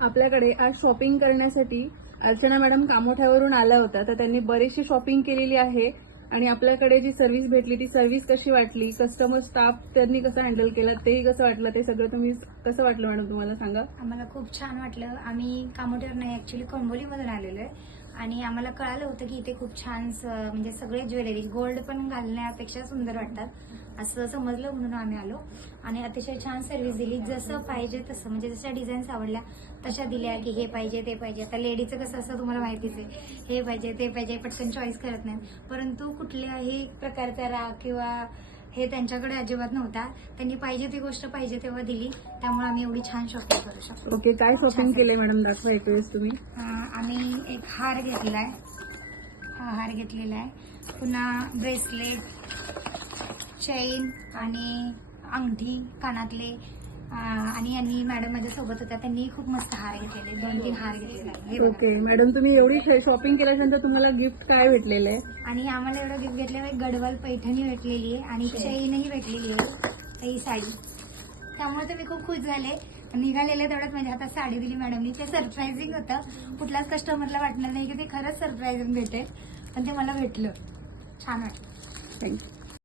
आपल्याकडे आज शॉपिंग करण्यासाठी अर्चना मॅडम कामोठ्यावरून आल्या होत्या, तर त्यांनी बरीचशी शॉपिंग केलेली आहे आणि आपल्याकडे जी सर्व्हिस भेटली ती सर्व्हिस कशी वाटली, कस्टमर स्टाफ त्यांनी कसं हँडल केलं, तेही कसं वाटलं, ते सगळं तुम्ही कसं वाटलं मॅडम तुम्हाला सांगा. आम्हाला खूप छान वाटलं. आम्ही कामोठ्यावर नाही, ऍक्च्युली कोंबोलीमधून आलेलो आहे आणि आम्हाला कळालं होतं की इथे खूप छान म्हणजे सगळे ज्वेलरी गोल्ड पण घालण्यापेक्षा सुंदर वाटतात असं समजलं, म्हणून आम्ही आलो आणि अतिशय छान सर्व्हिस दिली. जसं पाहिजे तसं, म्हणजे जशा डिझाईन्स आवडल्या तशा दिल्या की हे पाहिजे ते पाहिजे. आता लेडीजचं कसं असतं तुम्हाला माहितीच आहे, हे पाहिजे ते पाहिजे, पटकन चॉईस करत नाही. परंतु कुठल्याही प्रकारचा राग किंवा हे त्यांच्याकडे अजिबात नव्हता. त्यांनी पाहिजे ती गोष्ट पाहिजे तेव्हा दिली, त्यामुळे आम्ही एवढी छान शॉपिंग करू शकतो. ओके, काय शॉपिंग केले मॅडम, दाखवा एक वेळेस तुम्ही. आम्ही एक हार घेतलाय, हा हार घेतलेला आहे, पुन्हा ब्रेसलेट, चेन आणि अंगठी कानातले, आणि यांनी मॅडम माझ्या सोबत होत्या, त्यांनी खूप मस्त हार घेतलेले, 2-3 हार घेतलेले आहे. ओके मॅडम, तुम्ही एवढी शॉपिंग केल्यानंतर तुम्हाला गिफ्ट काय भेटलेलं आहे? आणि आम्हाला एवढं गिफ्ट घेतलं, गडवाल पैठणी भेटलेली आहे आणि चेनही भेटलेली आहे, ही साडी. त्यामुळे तर मी खूप खुश झाले. निघालेले तेवढ्यात म्हणजे आता साडी दिली मॅडमनी, ते सरप्राइझिंग होतं. कुठल्याच कस्टमरला वाटणार नाही की ते खरंच सरप्राइझिंग भेटेल, पण ते मला भेटलं. छान वाटलं. थँक्यू.